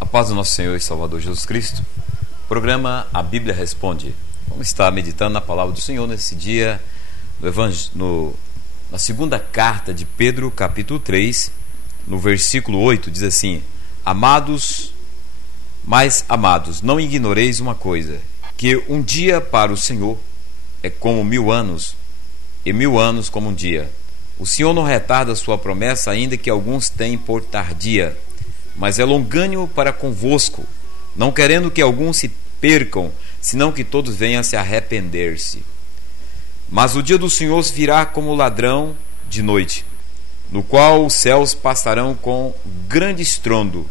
A paz do nosso Senhor e Salvador Jesus Cristo. Programa A Bíblia Responde. Vamos estar meditando na palavra do Senhor nesse dia, na segunda carta de Pedro, capítulo 3, no versículo 8, diz assim: Amados, mais amados, não ignoreis uma coisa, que um dia para o Senhor é como 1000 anos, e 1000 anos como um dia. O Senhor não retarda a sua promessa, ainda que alguns tenham por tardia, mas é longânimo para convosco, não querendo que alguns se percam, senão que todos venham a se arrepender-se. Mas o dia do Senhor virá como ladrão de noite, no qual os céus passarão com grande estrondo,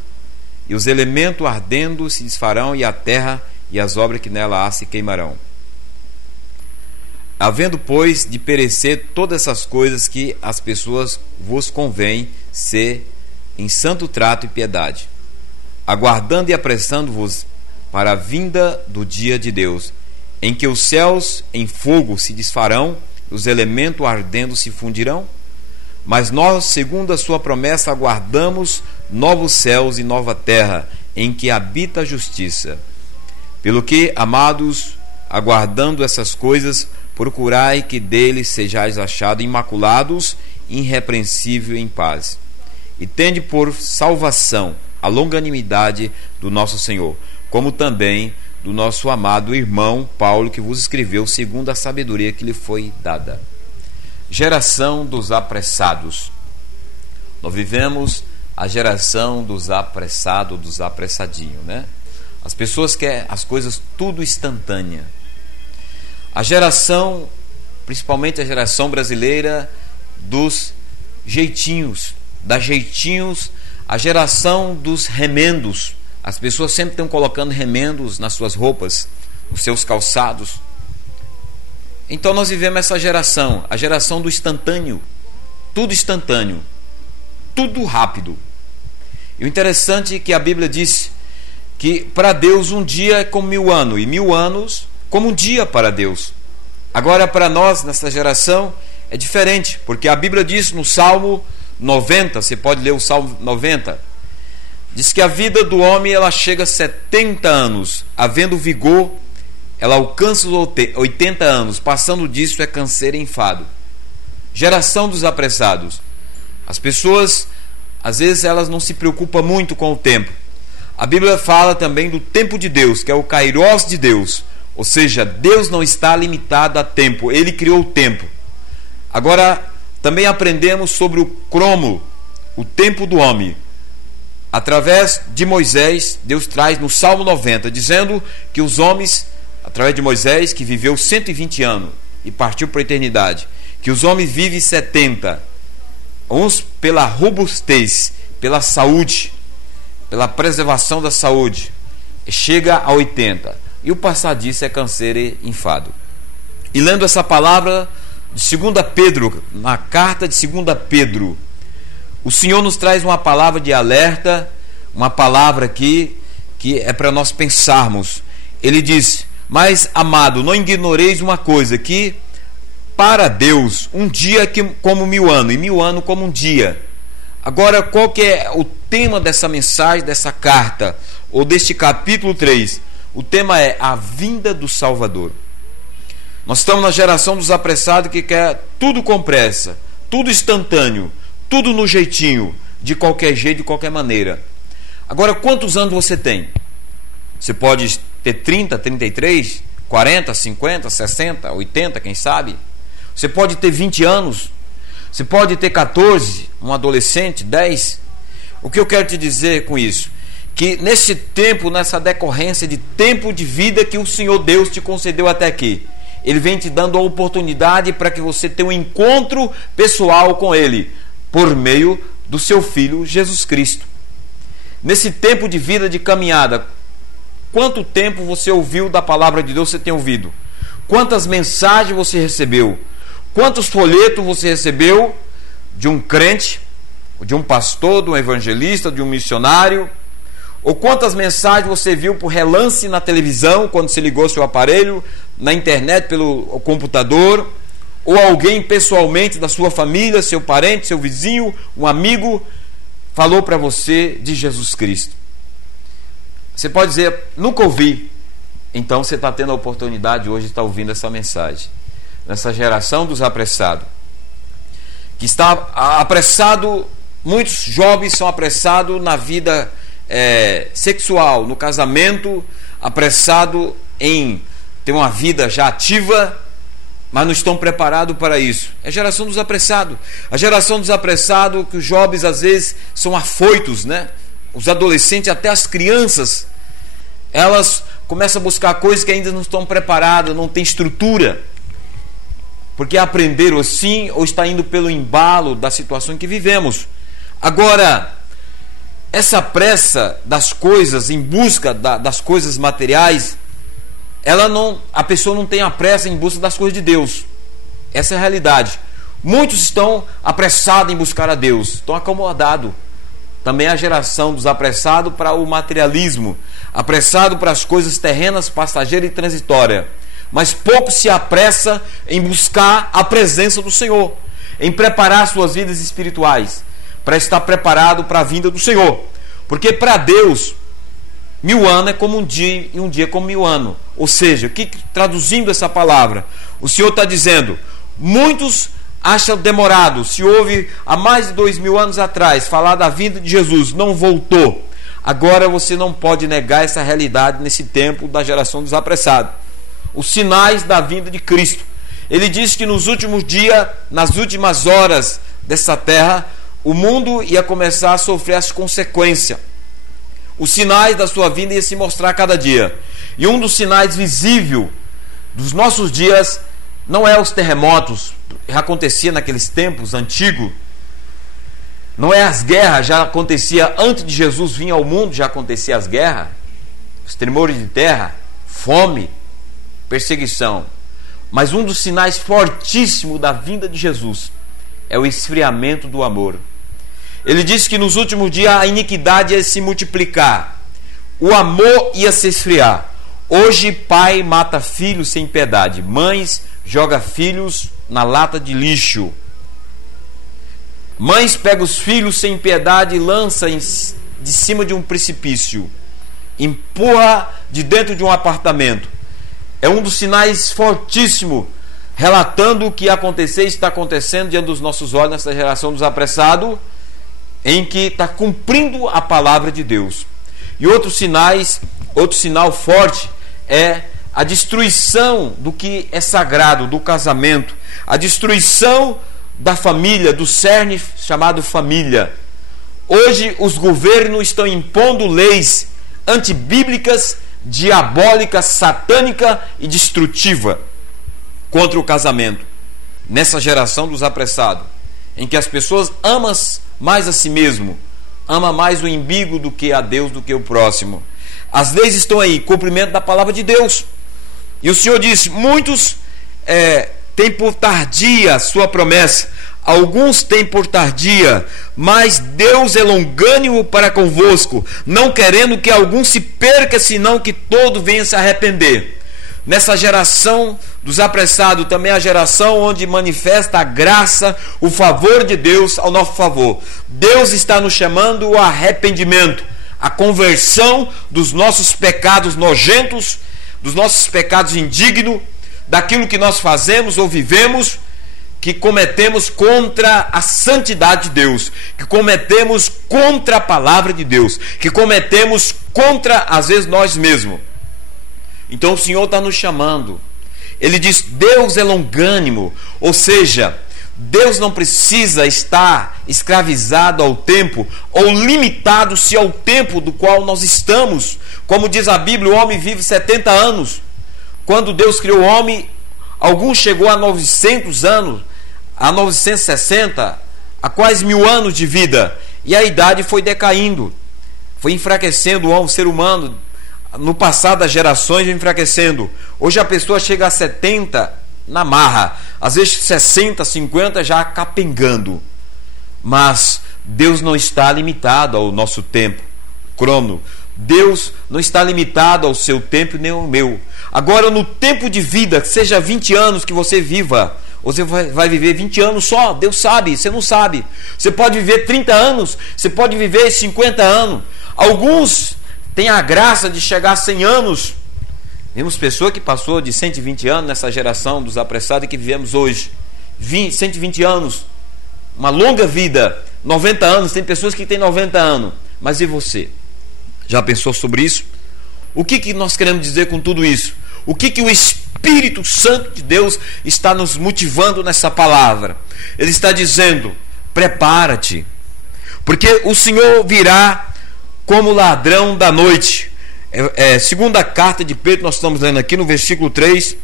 e os elementos ardendo se desfarão, e a terra e as obras que nela há se queimarão. Havendo, pois, de perecer todas essas coisas, que as pessoas vos convém ser em santo trato e piedade, aguardando e apressando-vos para a vinda do dia de Deus, em que os céus em fogo se desfarão, os elementos ardendo se fundirão. Mas nós, segundo a sua promessa, aguardamos novos céus e nova terra, em que habita a justiça. Pelo que, amados, aguardando essas coisas, procurai que deles sejais achados imaculados, irrepreensível em paz. E tende por salvação a longanimidade do nosso Senhor, como também do nosso amado irmão Paulo, que vos escreveu segundo a sabedoria que lhe foi dada. Geração dos apressados. Nós vivemos a geração dos apressados, dos apressadinhos, né? As pessoas querem as coisas tudo instantânea. A geração, principalmente a geração brasileira, dos jeitinhos, a geração dos remendos. As pessoas sempre estão colocando remendos nas suas roupas, nos seus calçados. Então nós vivemos essa geração, a geração do instantâneo, tudo rápido. E o interessante é que a Bíblia diz que para Deus um dia é como 1000 anos, e 1000 anos como um dia para Deus. Agora, para nós, nessa geração, é diferente, porque a Bíblia diz no Salmo 90, você pode ler o Salmo 90, diz que a vida do homem ela chega a 70 anos, havendo vigor, ela alcança os 80 anos, passando disso é canseiro e enfado. Geração dos apressados. As pessoas, às vezes, elas não se preocupam muito com o tempo. A Bíblia fala também do tempo de Deus, que é o Kairos de Deus. Ou seja, Deus não está limitado a tempo, Ele criou o tempo. Agora, também aprendemos sobre o cromo, o tempo do homem. Através de Moisés, Deus traz no Salmo 90, dizendo que os homens, através de Moisés, que viveu 120 anos e partiu para a eternidade, que os homens vivem 70, uns pela robustez, pela saúde, pela preservação da saúde, chega a 80. E o passar disso é canseiro e enfado. E lendo essa palavra de 2 Pedro, na carta de 2 Pedro, o Senhor nos traz uma palavra de alerta, uma palavra aqui que é para nós pensarmos. Ele diz: mas amado, não ignoreis uma coisa, que para Deus um dia é como 1000 anos, e 1000 anos como um dia. Agora, qual que é o tema dessa mensagem, dessa carta, ou deste capítulo 3? O tema é a vinda do Salvador. Nós estamos na geração dos apressados que quer tudo com pressa, tudo instantâneo, tudo no jeitinho, de qualquer jeito, de qualquer maneira. Agora, quantos anos você tem? Você pode ter 30, 33, 40, 50, 60, 80, quem sabe? Você pode ter 20 anos, você pode ter 14, um adolescente, 10. O que eu quero te dizer com isso? Que nesse tempo, nessa decorrência de tempo de vida que o Senhor Deus te concedeu até aqui, Ele vem te dando a oportunidade para que você tenha um encontro pessoal com Ele, por meio do seu Filho Jesus Cristo. Nesse tempo de vida, de caminhada, quanto tempo você ouviu da palavra de Deus, você tem ouvido? Quantas mensagens você recebeu? Quantos folhetos você recebeu de um crente, de um pastor, de um evangelista, de um missionário? Ou quantas mensagens você viu por relance na televisão, quando você ligou seu aparelho, na internet, pelo computador? Ou alguém pessoalmente da sua família, seu parente, seu vizinho, um amigo, falou para você de Jesus Cristo? Você pode dizer, nunca ouvi. Então você está tendo a oportunidade hoje de estar ouvindo essa mensagem. Nessa geração dos apressados, que está apressado, muitos jovens são apressados na vida sexual, no casamento, apressado em ter uma vida já ativa, mas não estão preparados para isso. É a geração dos apressados. A geração dos apressados, que os jovens às vezes são afoitos, né? Os adolescentes, até as crianças, elas começam a buscar coisas que ainda não estão preparadas, não tem estrutura, porque aprenderam assim ou está indo pelo embalo da situação em que vivemos. Agora, essa pressa das coisas, em busca das coisas materiais, a pessoa não tem a pressa em busca das coisas de Deus. Essa é a realidade. Muitos estão apressados em buscar a Deus, estão acomodados. Também a geração dos apressados para o materialismo, apressado para as coisas terrenas, passageiras e transitórias. Mas pouco se apressa em buscar a presença do Senhor, em preparar suas vidas espirituais, para estar preparado para a vinda do Senhor. Porque para Deus, 1000 anos é como um dia, e um dia é como 1000 anos. Ou seja, traduzindo essa palavra, o Senhor está dizendo, muitos acham demorado. Se houve há mais de 2000 anos atrás falar da vinda de Jesus, não voltou. Agora você não pode negar essa realidade nesse tempo da geração dos apressados. Os sinais da vinda de Cristo. Ele diz que nos últimos dias, nas últimas horas dessa terra, o mundo ia começar a sofrer as consequências. Os sinais da sua vinda iam se mostrar a cada dia. E um dos sinais visíveis dos nossos dias não é os terremotos, já acontecia naqueles tempos antigos. Não é as guerras, já acontecia antes de Jesus vir ao mundo, já acontecia as guerras, os tremores de terra, fome, perseguição. Mas um dos sinais fortíssimos da vinda de Jesus é o esfriamento do amor. Ele disse que nos últimos dias a iniquidade ia se multiplicar, o amor ia se esfriar. Hoje pai mata filhos sem piedade, mães joga filhos na lata de lixo, mães pegam os filhos sem piedade e lançam de cima de um precipício, empurra de dentro de um apartamento. É um dos sinais fortíssimos, relatando o que acontecer e está acontecendo diante dos nossos olhos nessa geração dos apressados, em que está cumprindo a palavra de Deus. E outro sinal forte é a destruição do que é sagrado, do casamento, a destruição da família, do cerne chamado família. Hoje os governos estão impondo leis antibíblicas, diabólicas, satânicas e destrutivas contra o casamento. Nessa geração dos apressados, em que as pessoas amam mais a si mesmo, ama mais o umbigo do que a Deus, do que o próximo. As leis estão aí, cumprimento da palavra de Deus. E o Senhor disse, muitos têm por tardia a sua promessa, alguns têm por tardia, mas Deus é longânimo para convosco, não querendo que algum se perca, senão que todo venha se arrepender. Nessa geração dos apressados, também a geração onde manifesta a graça, o favor de Deus ao nosso favor. Deus está nos chamando ao arrependimento, a conversão dos nossos pecados nojentos, dos nossos pecados indignos, daquilo que nós fazemos ou vivemos, que cometemos contra a santidade de Deus, que cometemos contra a palavra de Deus, que cometemos contra, às vezes, nós mesmos. Então o Senhor está nos chamando. Ele diz, Deus é longânimo, ou seja, Deus não precisa estar escravizado ao tempo ou limitado-se ao tempo do qual nós estamos. Como diz a Bíblia, o homem vive 70 anos. Quando Deus criou o homem, alguns chegou a 900 anos, a 960, a quase 1000 anos de vida. E a idade foi decaindo, foi enfraquecendo o ser humano. No passado, as gerações vão enfraquecendo. Hoje a pessoa chega a 70 na marra, às vezes 60, 50 já capengando. Mas Deus não está limitado ao nosso tempo crono. Deus não está limitado ao seu tempo nem ao meu. Agora, no tempo de vida, que seja 20 anos que você viva, ou você vai viver 20 anos só, Deus sabe, você não sabe. Você pode viver 30 anos, você pode viver 50 anos. Alguns tem a graça de chegar a 100 anos. Vimos pessoa que passou de 120 anos nessa geração dos apressados que vivemos hoje. 120 anos, uma longa vida. 90 anos, tem pessoas que têm 90 anos. Mas e você? Já pensou sobre isso? O que nós queremos dizer com tudo isso? O que o Espírito Santo de Deus está nos motivando nessa palavra? Ele está dizendo: prepara-te, porque o Senhor virá como ladrão da noite. Segunda carta de Pedro, nós estamos lendo aqui no versículo 3,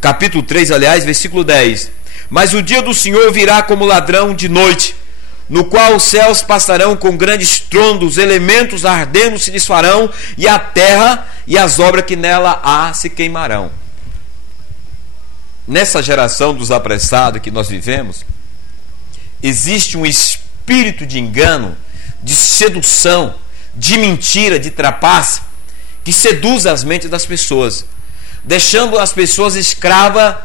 capítulo 3, aliás, versículo 10. Mas o dia do Senhor virá como ladrão de noite, no qual os céus passarão com grande estrondo, os elementos ardendo se desfarão, e a terra e as obras que nela há se queimarão. Nessa geração dos apressados que nós vivemos, existe um espírito de engano, de sedução, de mentira, de trapaça, que seduz as mentes das pessoas, deixando as pessoas escravas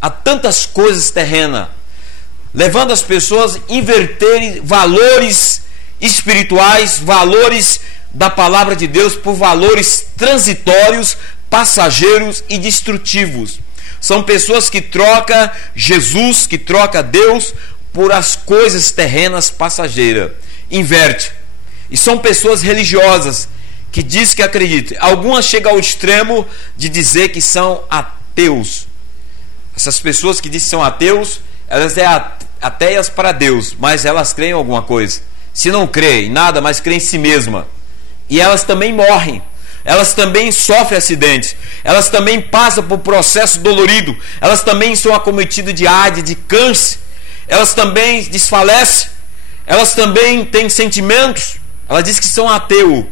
a tantas coisas terrenas, levando as pessoas a inverterem valores espirituais, valores da palavra de Deus, por valores transitórios, passageiros e destrutivos. São pessoas que trocam Jesus, que trocam Deus por as coisas terrenas passageiras. Inverte. E são pessoas religiosas que dizem que acreditam. Algumas chegam ao extremo de dizer que são ateus. Essas pessoas que dizem que são ateus, elas são ateias para Deus, mas elas creem em alguma coisa. Se não creem em nada, mas creem em si mesma. E elas também morrem. Elas também sofrem acidentes. Elas também passam por processo dolorido. Elas também são acometidas de AIDS, de câncer. Elas também desfalecem. Elas também têm sentimentos. Ela diz que são ateus,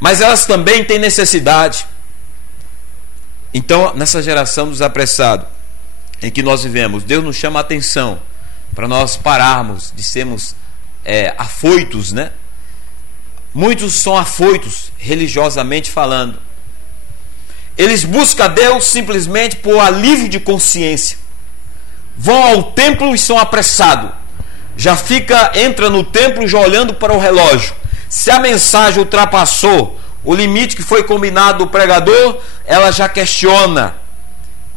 mas elas também têm necessidade. Então, nessa geração dos apressados em que nós vivemos, Deus nos chama a atenção para nós pararmos de sermos afoitos, né? Muitos são afoitos, religiosamente falando. Eles buscam a Deus simplesmente por alívio de consciência. Vão ao templo e são apressados. Já entra no templo já olhando para o relógio. Se a mensagem ultrapassou o limite que foi combinado do pregador, ela já questiona,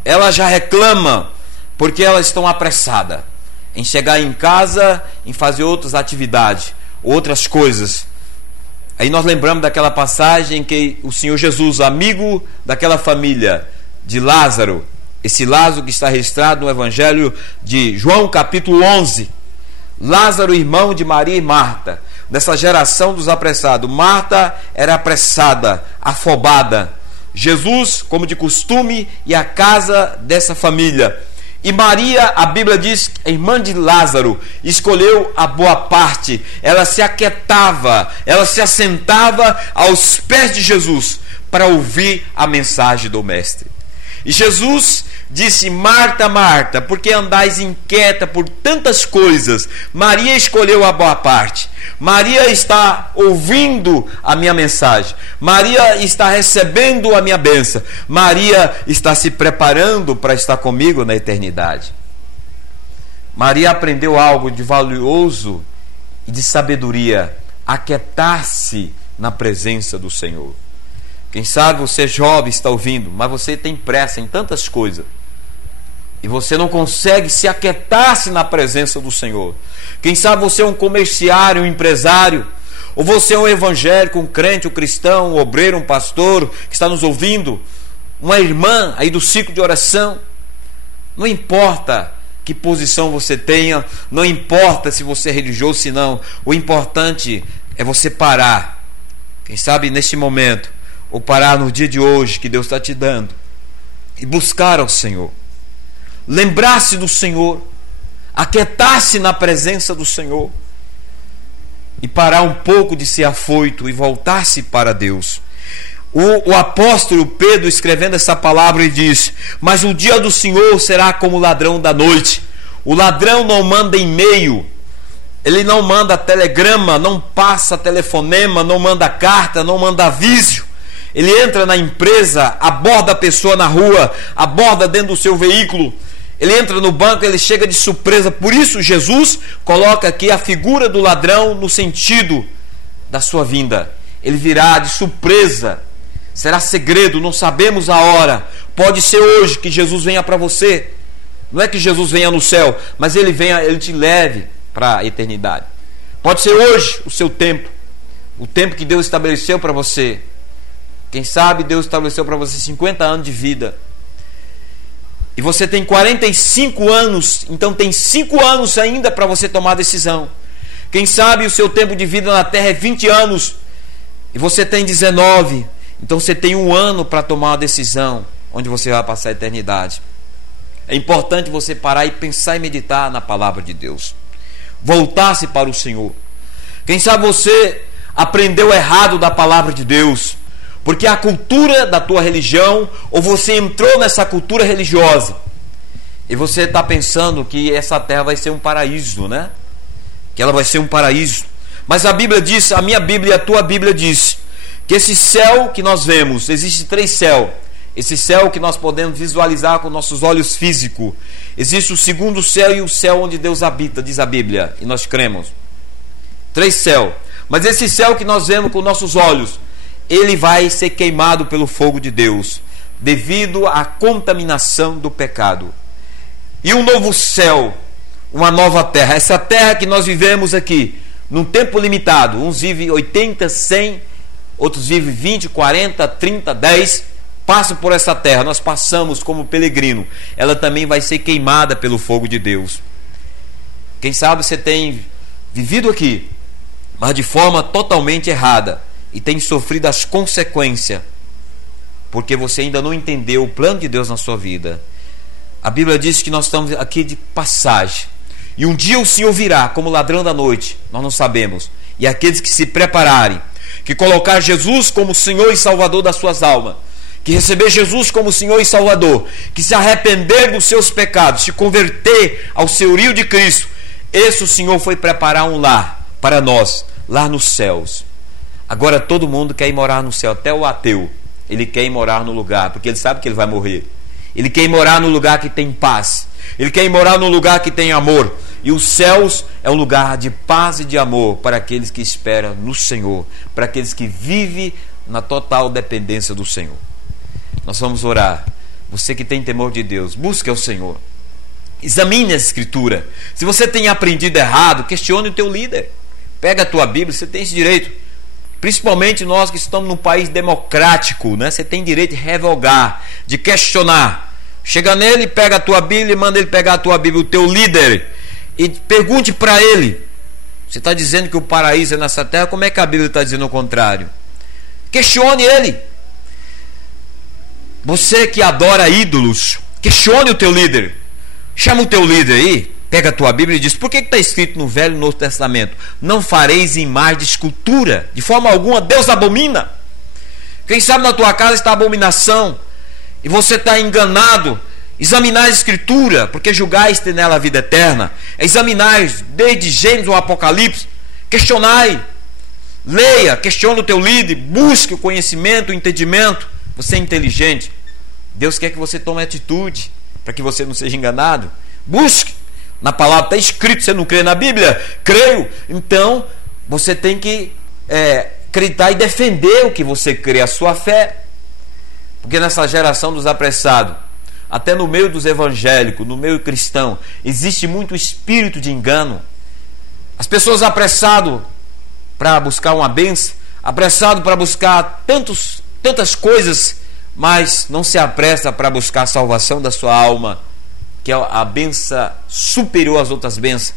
ela já reclama, porque elas estão apressadas em chegar em casa, em fazer outras atividades, outras coisas. Aí nós lembramos daquela passagem em que o Senhor Jesus, amigo daquela família de Lázaro, esse Lázaro que está registrado no Evangelho de João capítulo 11, Lázaro, irmão de Maria e Marta. Nessa geração dos apressados, Marta era apressada, afobada. Jesus, como de costume, ia à casa dessa família. E Maria, a Bíblia diz, a irmã de Lázaro, escolheu a boa parte. Ela se aquietava, ela se assentava aos pés de Jesus para ouvir a mensagem do Mestre. E Jesus disse: Marta, Marta, por que andais inquieta por tantas coisas? Maria escolheu a boa parte. Maria está ouvindo a minha mensagem. Maria está recebendo a minha bênção. Maria está se preparando para estar comigo na eternidade. Maria aprendeu algo de valioso e de sabedoria: aquietar-se na presença do Senhor. Quem sabe você jovem está ouvindo, mas você tem pressa em tantas coisas e você não consegue se aquietar-se na presença do Senhor. Quem sabe você é um comerciário, um empresário, ou você é um evangélico, um crente, um cristão, um obreiro, um pastor que está nos ouvindo, uma irmã aí do ciclo de oração. Não importa que posição você tenha, não importa se você é religioso, se não. O importante é você parar. Quem sabe neste momento, ou parar no dia de hoje que Deus está te dando, e buscar ao Senhor, lembrar-se do Senhor, aquietar-se na presença do Senhor, e parar um pouco de ser afoito e voltar-se para Deus. O apóstolo Pedro, escrevendo essa palavra, ele diz: mas o dia do Senhor será como o ladrão da noite. O ladrão não manda e-mail, ele não manda telegrama, não passa telefonema, não manda carta, não manda aviso. Ele entra na empresa, aborda a pessoa na rua, aborda dentro do seu veículo. Ele entra no banco, ele chega de surpresa. Por isso Jesus coloca aqui a figura do ladrão no sentido da sua vinda. Ele virá de surpresa. Será segredo, não sabemos a hora. Pode ser hoje que Jesus venha para você. Não é que Jesus venha no céu, mas Ele te leve para a eternidade. Pode ser hoje o seu tempo, o tempo que Deus estabeleceu para você. Quem sabe Deus estabeleceu para você 50 anos de vida. E você tem 45 anos, então tem 5 anos ainda para você tomar a decisão. Quem sabe o seu tempo de vida na terra é 20 anos e você tem 19. Então você tem 1 ano para tomar uma decisão onde você vai passar a eternidade. É importante você parar e pensar e meditar na palavra de Deus. Voltar-se para o Senhor. Quem sabe você aprendeu errado da palavra de Deus, porque a cultura da tua religião, ou você entrou nessa cultura religiosa e você está pensando que essa terra vai ser um paraíso, né? Que ela vai ser um paraíso. Mas a Bíblia diz, a minha Bíblia e a tua Bíblia diz que esse céu que nós vemos, existe 3 céus. Esse céu que nós podemos visualizar com nossos olhos físicos. Existe o segundo céu e o céu onde Deus habita, diz a Bíblia, e nós cremos. 3 céus. Mas esse céu que nós vemos com nossos olhos, ele vai ser queimado pelo fogo de Deus, devido à contaminação do pecado. E um novo céu, uma nova terra. Essa terra que nós vivemos aqui, num tempo limitado. Uns vivem 80, 100, outros vivem 20, 40, 30, 10. Passam por essa terra, nós passamos como peregrino. Ela também vai ser queimada pelo fogo de Deus. Quem sabe você tem vivido aqui, mas de forma totalmente errada, e tem sofrido as consequências, porque você ainda não entendeu o plano de Deus na sua vida. A Bíblia diz que nós estamos aqui de passagem, e um dia o Senhor virá como ladrão da noite, nós não sabemos. E aqueles que se prepararem, que colocar Jesus como Senhor e Salvador das suas almas, que receber Jesus como Senhor e Salvador, que se arrepender dos seus pecados, se converter ao senhorio de Cristo, esse o Senhor foi preparar um lar para nós, lá nos céus. Agora todo mundo quer ir morar no céu, até o ateu, ele quer ir morar no lugar, porque ele sabe que ele vai morrer. Ele quer ir morar no lugar que tem paz, ele quer ir morar no lugar que tem amor. E os céus é um lugar de paz e de amor para aqueles que esperam no Senhor, para aqueles que vivem na total dependência do Senhor. Nós vamos orar. Você que tem temor de Deus, busque ao Senhor. Examine a Escritura. Se você tem aprendido errado, questione o teu líder. Pega a tua Bíblia, você tem esse direito. Principalmente nós que estamos num país democrático, né? Você tem direito de revogar, de questionar. Chega nele, pega a tua Bíblia e manda ele pegar a tua Bíblia, o teu líder, e pergunte para ele: você está dizendo que o paraíso é nessa terra, como é que a Bíblia está dizendo o contrário? Questione ele. Você que adora ídolos, questione o teu líder. Chama o teu líder aí, pega a tua Bíblia e diz: por que está escrito no Velho e Novo Testamento? Não fareis imagem de escultura, de forma alguma, Deus abomina. Quem sabe na tua casa está abominação e você está enganado. Examinai a Escritura, porque julgais ter nela a vida eterna. Examinai desde Gênesis ao Apocalipse. Questionai, leia, questione o teu líder, busque o conhecimento, o entendimento. Você é inteligente, Deus quer que você tome atitude para que você não seja enganado. Busque, na palavra está escrito. Você não crê na Bíblia? Creio. Então você tem que acreditar e defender o que você crê, a sua fé. Porque nessa geração dos apressados, até no meio dos evangélicos, no meio cristão, existe muito espírito de engano. As pessoas apressadas para buscar uma bênção, apressadas para buscar tantas coisas, mas não se apressa para buscar a salvação da sua alma, que é a bênção superior às outras bênçãos.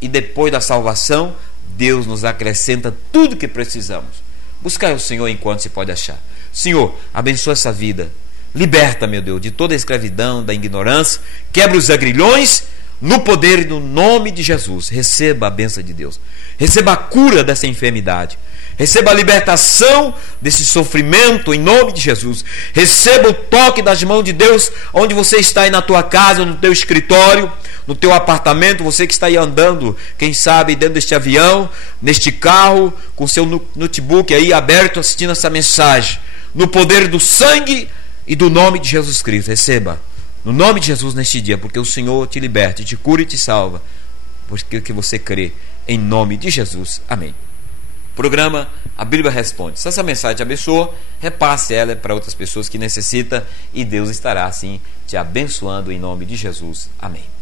E depois da salvação, Deus nos acrescenta tudo que precisamos. Buscai o Senhor enquanto se pode achar. Senhor, abençoa essa vida. Liberta, meu Deus, de toda a escravidão, da ignorância. Quebra os agrilhões no poder e no nome de Jesus. Receba a bênção de Deus. Receba a cura dessa enfermidade. Receba a libertação desse sofrimento em nome de Jesus. Receba o toque das mãos de Deus onde você está aí na tua casa, no teu escritório, no teu apartamento, você que está aí andando, quem sabe dentro deste avião, neste carro, com seu notebook aí aberto assistindo essa mensagem. No poder do sangue e do nome de Jesus Cristo. Receba no nome de Jesus neste dia, porque o Senhor te liberta, te cura e te salva, porque que você crê em nome de Jesus. Amém. programa A Bíblia Responde. Se essa mensagem te abençoou, repasse ela para outras pessoas que necessitam e Deus estará assim te abençoando em nome de Jesus. Amém.